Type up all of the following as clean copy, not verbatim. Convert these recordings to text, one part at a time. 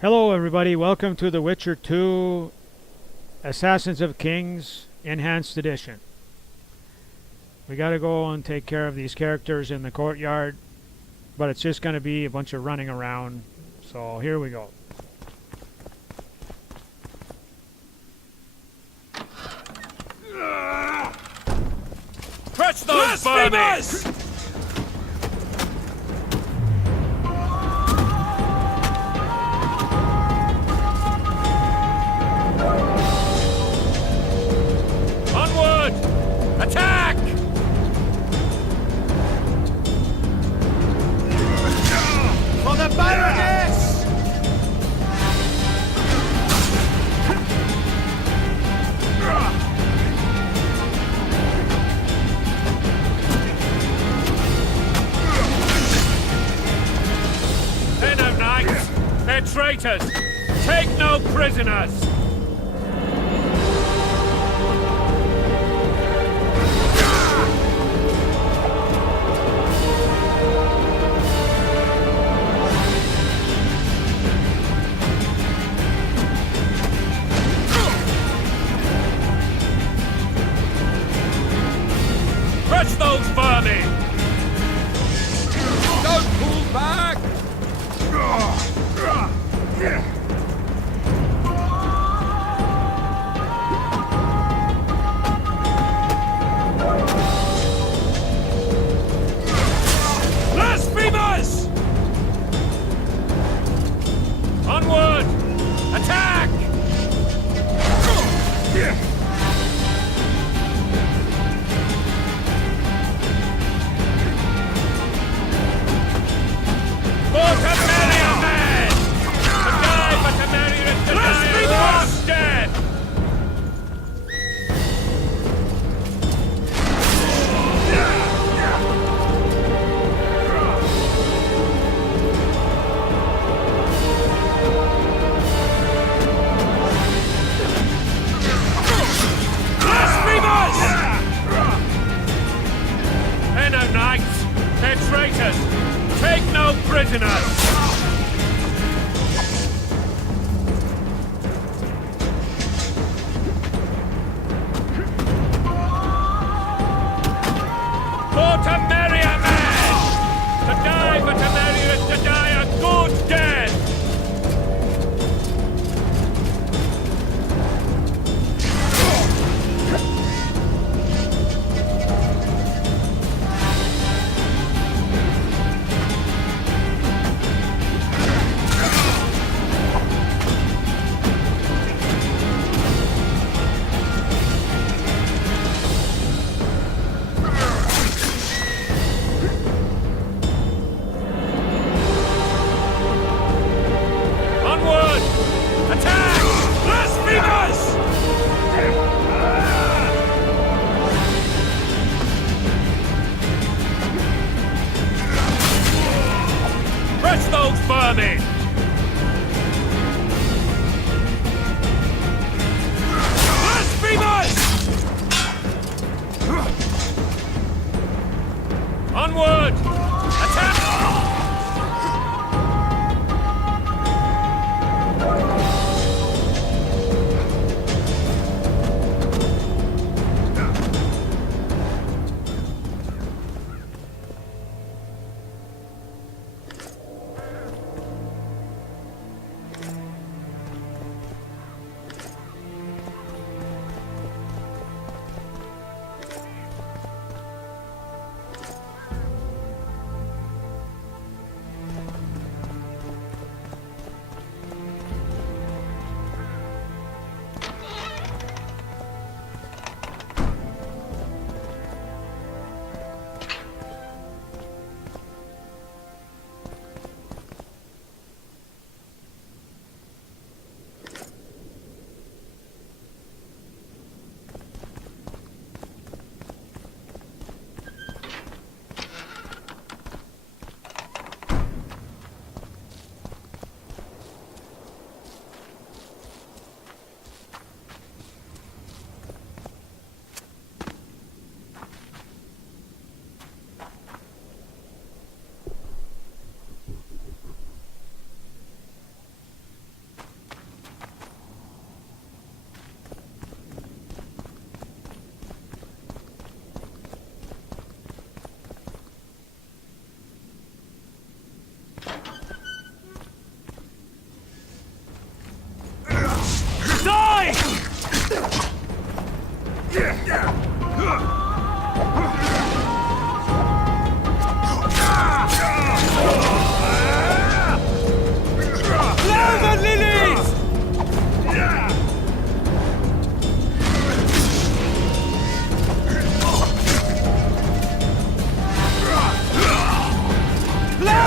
Hello everybody, welcome to The Witcher 2 Assassins of Kings Enhanced Edition. We gotta go and take care of these characters in the courtyard, but it's just gonna be a bunch of running around, so here we go. Crush those vermin! Onward! Attack! For the Baroness! They're no knights! They're traitors! Take no prisoners! Crush those vermin! Don't pull back! Blasphemers! Onward! Attack! For to marry a man! To die but to marry is to die a god's dead! Blasphemers! They're no knights, they're traitors! Take no prisoners! For to marry a man! To die but to marry is to die a good death!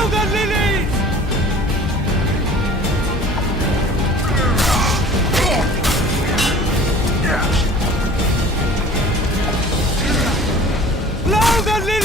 Blow the lilies! Blow the lilies!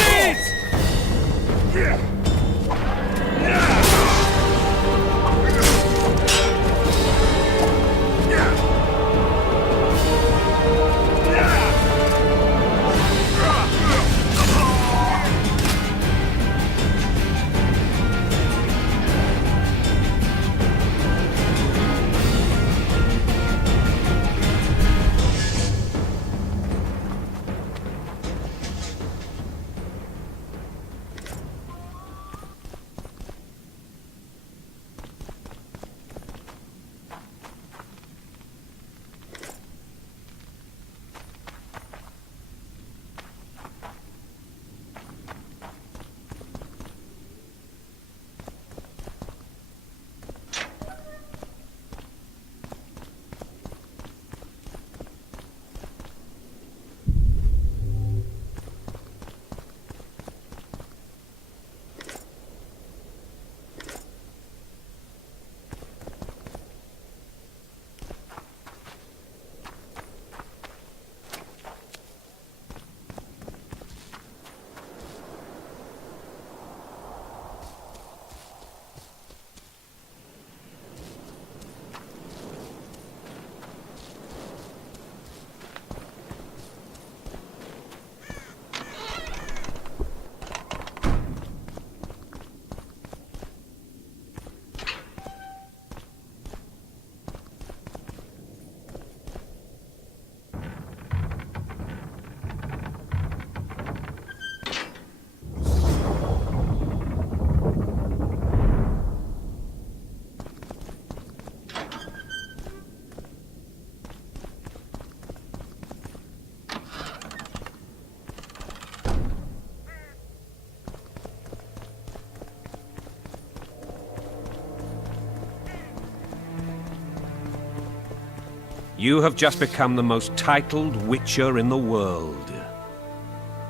You have just become the most titled witcher in the world.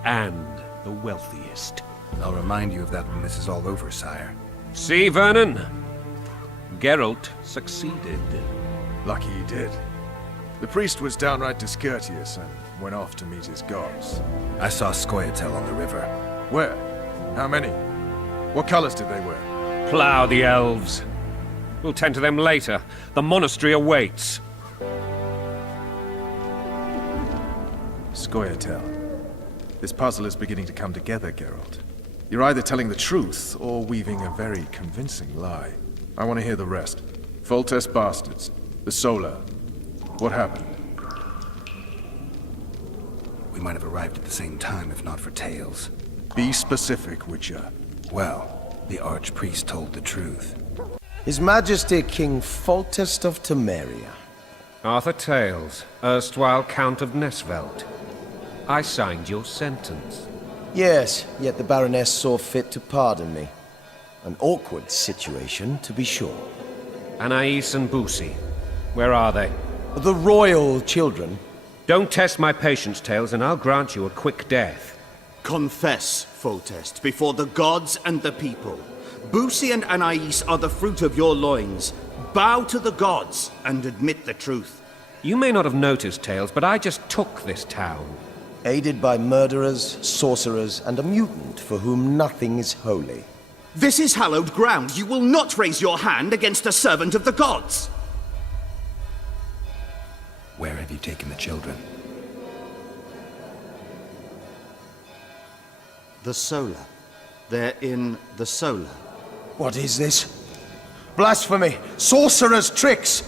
And the wealthiest. I'll remind you of that when this is all over, sire. See, Vernon? Geralt succeeded. Lucky he did. The priest was downright discourteous and went off to meet his gods. I saw Scoia'tael on the river. Where? How many? What colors did they wear? Plough the elves. We'll tend to them later. The monastery awaits. Scoia'tael. This puzzle is beginning to come together, Geralt. You're either telling the truth or weaving a very convincing lie. I want to hear the rest. Foltest bastards. The Solar. What happened? We might have arrived at the same time if not for Tales. Be specific, Witcher. Well, the Archpriest told the truth. His Majesty King Foltest of Temeria. Arthur Tales, erstwhile Count of Nesvelt. I signed your sentence. Yes, yet the Baroness saw fit to pardon me. An awkward situation, to be sure. Anais and Boussy, where are they? The royal children. Don't test my patience, Tales, and I'll grant you a quick death. Confess, Foltest, before the gods and the people. Boussy and Anais are the fruit of your loins. Bow to the gods and admit the truth. You may not have noticed, Tales, but I just took this town. Aided by murderers, sorcerers, and a mutant for whom nothing is holy. This is hallowed ground. You will not raise your hand against a servant of the gods. Where have you taken the children? The Solar. They're in the Solar. What is this? Blasphemy! Sorcerer's tricks!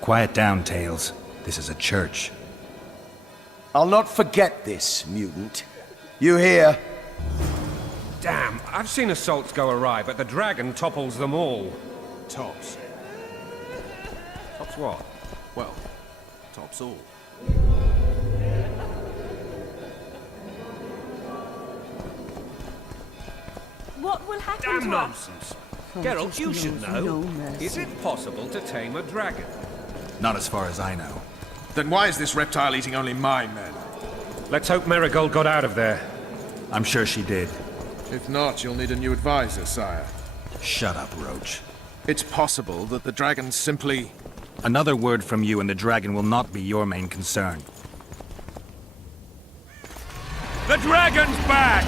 Quiet down, Tales. This is a church. I'll not forget this, mutant. You hear? Damn, I've seen assaults go awry, but the dragon topples them all. Tops. Tops what? Well, tops all. What will happen Damn to nonsense! Geralt, you should know. Is it possible to tame a dragon? Not as far as I know. Then why is this reptile eating only my men? Let's hope Marigold got out of there. I'm sure she did. If not, you'll need a new advisor, sire. Shut up, Roach. It's possible that the dragon simply... Another word from you and the dragon will not be your main concern. The dragon's back!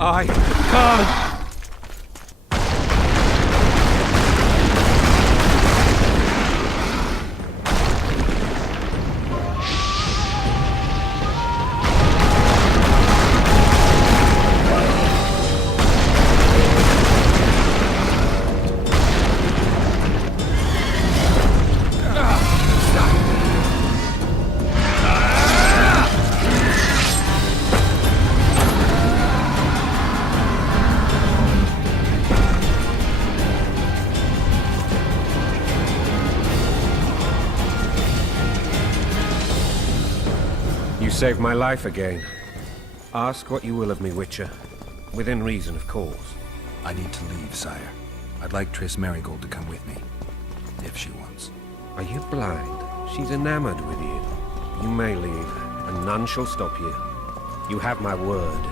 I can't. You saved my life again. Ask what you will of me, Witcher. Within reason, of course. I need to leave, sire. I'd like Triss Marigold to come with me, if she wants. Are you blind? She's enamored with you. You may leave, and none shall stop you. You have my word.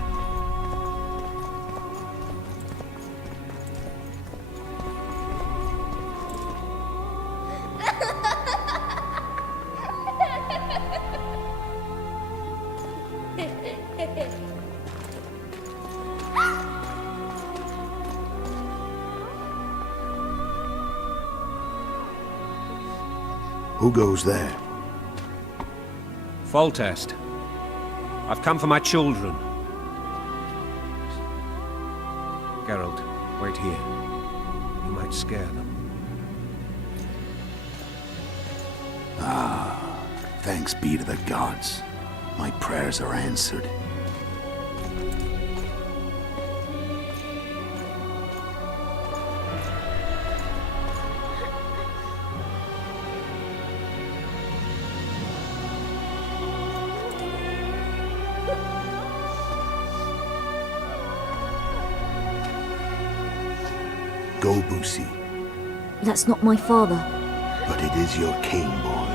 Who goes there? Foltest. I've come for my children. Geralt, wait here. You might scare them. Thanks be to the gods. My prayers are answered. Go, Boosie, That's not my father. but it is your king, boy.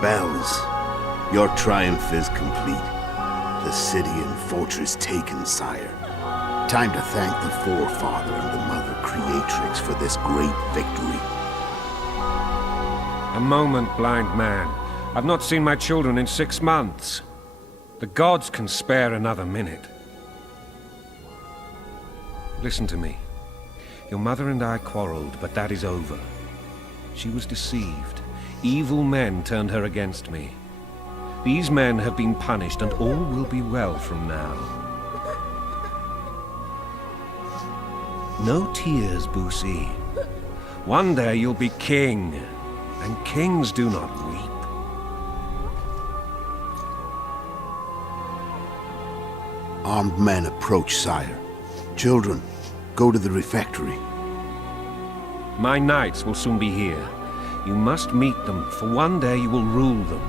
Bells, your triumph is complete. The city and fortress taken, sire. Time to thank the forefather and the mother creatrix for this great victory. A moment, blind man. I've not seen my children in 6 months. The gods can spare another minute. Listen to me. Your mother and I quarreled, but that is over. She was deceived. Evil men turned her against me. These men have been punished, and all will be well from now. No tears, Boosie. One day you'll be king, and kings do not weep. Armed men approach, sire. Children, go to the refectory. My knights will soon be here. You must meet them, for one day you will rule them.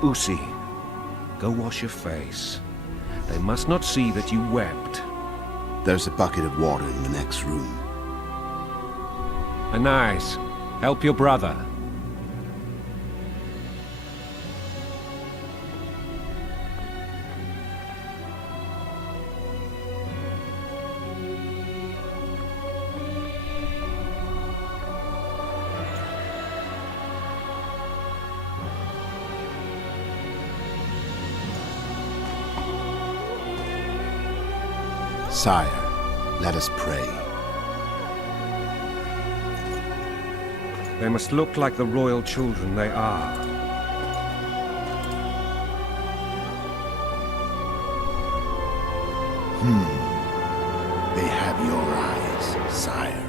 Boosie, go wash your face. They must not see that you wept. There's a bucket of water in the next room. Anais, help your brother. Sire, let us pray. They must look like the royal children they are. They have your eyes, sire.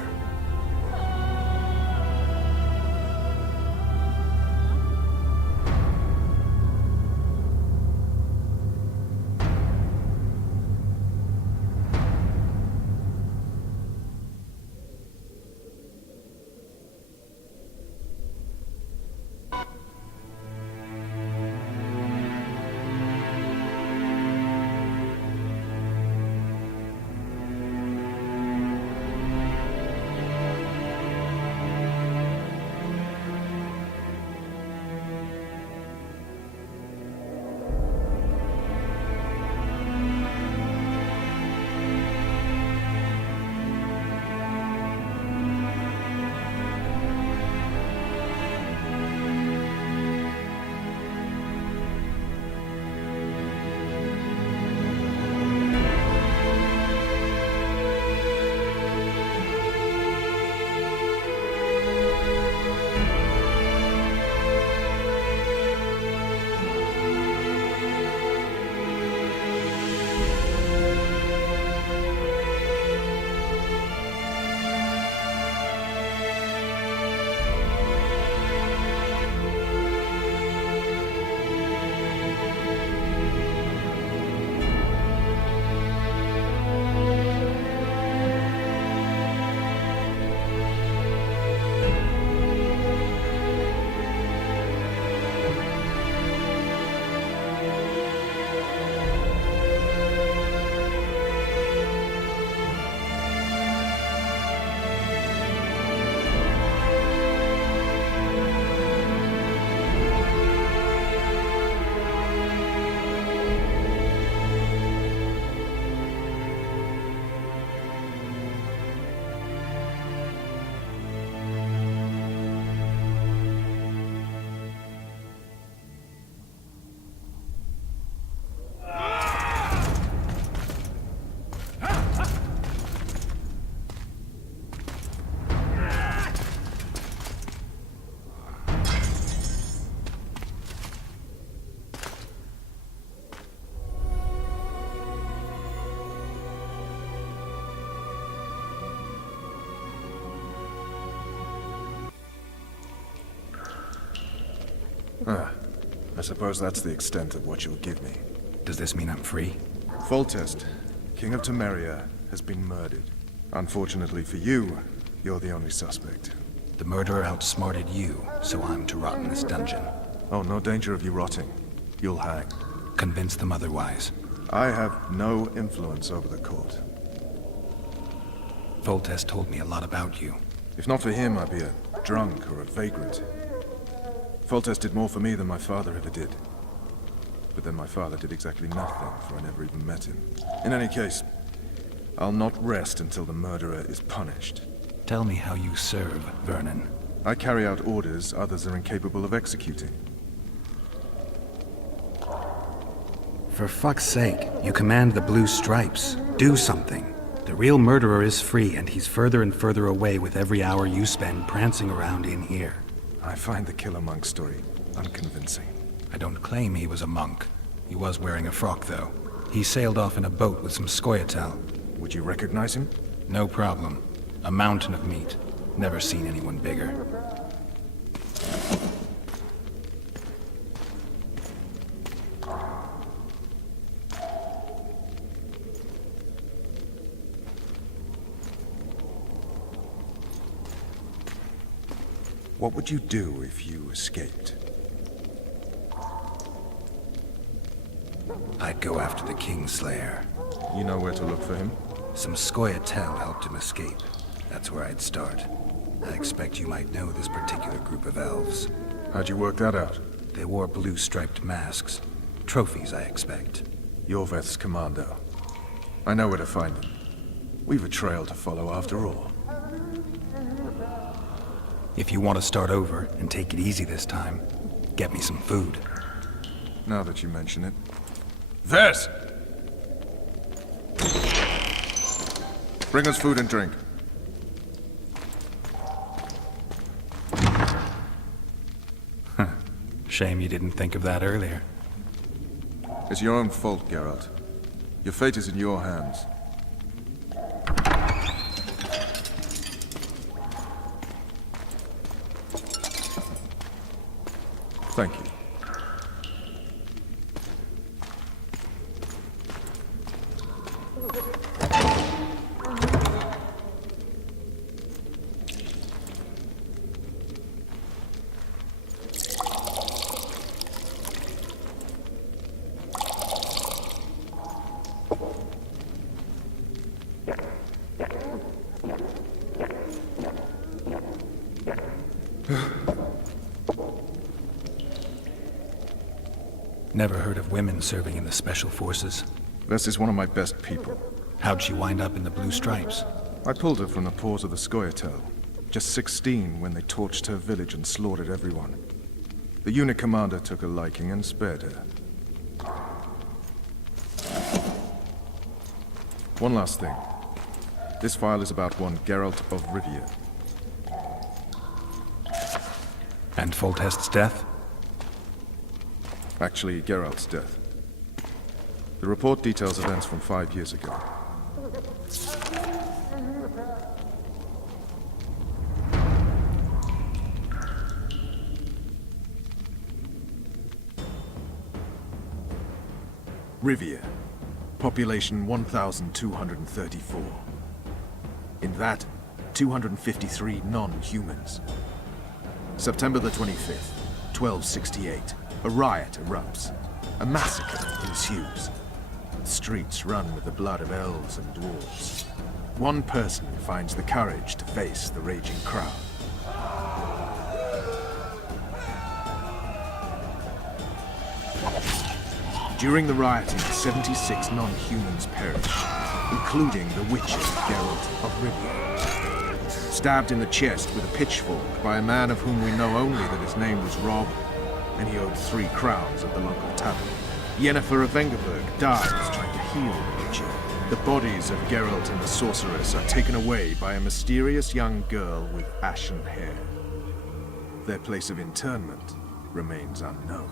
I suppose that's the extent of what you'll give me. Does this mean I'm free? Foltest, King of Temeria, has been murdered. Unfortunately for you, you're the only suspect. The murderer outsmarted you, so I'm to rot in this dungeon. Oh, no danger of you rotting. You'll hang. Convince them otherwise. I have no influence over the court. Foltest told me a lot about you. If not for him, I'd be a drunk or a vagrant. Foltest did more for me than my father ever did. But then my father did exactly nothing, for I never even met him. In any case, I'll not rest until the murderer is punished. Tell me how you serve, Vernon. I carry out orders others are incapable of executing. For fuck's sake, you command the Blue Stripes. Do something. The real murderer is free, and he's further and further away with every hour you spend prancing around in here. I find the Killer Monk story unconvincing. I don't claim he was a monk. He was wearing a frock, though. He sailed off in a boat with some Scoia'tael. Would you recognize him? No problem. A mountain of meat. Never seen anyone bigger. What would you do if you escaped? I'd go after the Kingslayer. You know where to look for him? Some Scoia'tael helped him escape. That's where I'd start. I expect you might know this particular group of elves. How'd you work that out? They wore blue-striped masks. Trophies, I expect. Yorveth's commando. I know where to find him. We've a trail to follow after all. If you want to start over and take it easy this time, get me some food. Now that you mention it. Vers! Bring us food and drink. Shame you didn't think of that earlier. It's your own fault, Geralt. Your fate is in your hands. Thank you. Never heard of women serving in the Special Forces. This is one of my best people. How'd she wind up in the Blue Stripes? I pulled her from the paws of the Scoia'tael. Just 16 when they torched her village and slaughtered everyone. The unit commander took a liking and spared her. One last thing. This file is about one Geralt of Rivia. And Foltest's death? Actually, Geralt's death. The report details events from 5 years ago. Rivia. Population 1,234. In that, 253 non-humans. September the 25th, 1268. A riot erupts. A massacre ensues. The streets run with the blood of elves and dwarves. One person finds the courage to face the raging crowd. During the rioting, 76 non-humans perished, including the Witcher Geralt of Rivia. Stabbed in the chest with a pitchfork by a man of whom we know only that his name was Rob, and he owed 3 crowns at the local tavern. Yennefer of Vengerberg dies trying to heal the Witcher. The bodies of Geralt and the sorceress are taken away by a mysterious young girl with ashen hair. Their place of internment remains unknown.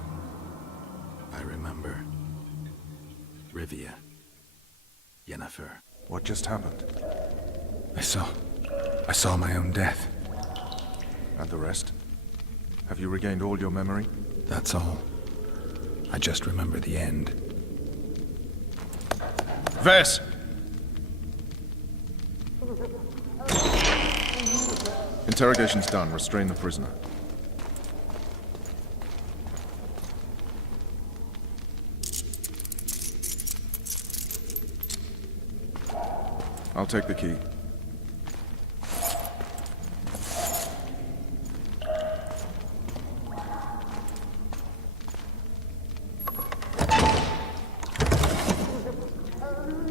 I remember. Rivia. Yennefer. What just happened? I saw my own death. And the rest? Have you regained all your memory? That's all. I just remember the end. Vess! Interrogation's done. Restrain the prisoner. I'll take the key.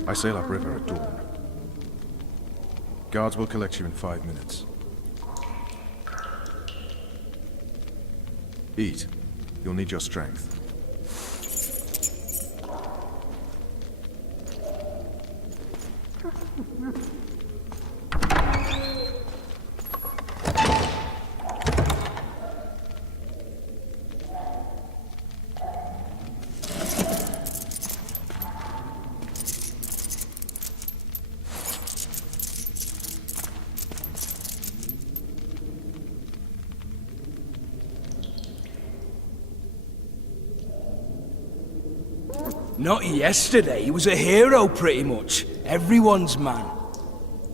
I sail upriver at dawn. Guards will collect you in 5 minutes. Eat. You'll need your strength. Not yesterday. He was a hero, pretty much. Everyone's man.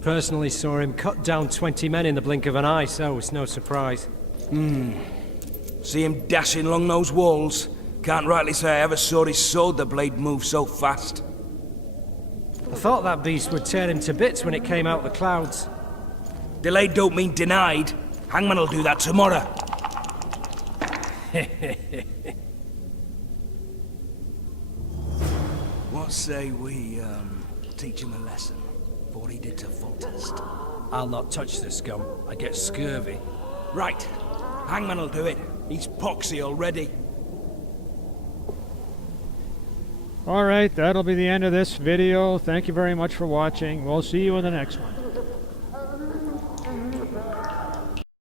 Personally saw him cut down 20 men in the blink of an eye, so it's no surprise. See him dashing along those walls? Can't rightly say I ever saw his sword the blade move so fast. I thought that beast would tear him to bits when it came out of the clouds. Delayed don't mean denied. Hangman will do that tomorrow. What say we, teach him a lesson, for he did to Foltest? I'll not touch the scum. I get scurvy. Right. Hangman will do it. He's poxy already. Alright, that'll be the end of this video. Thank you very much for watching. We'll see you in the next one.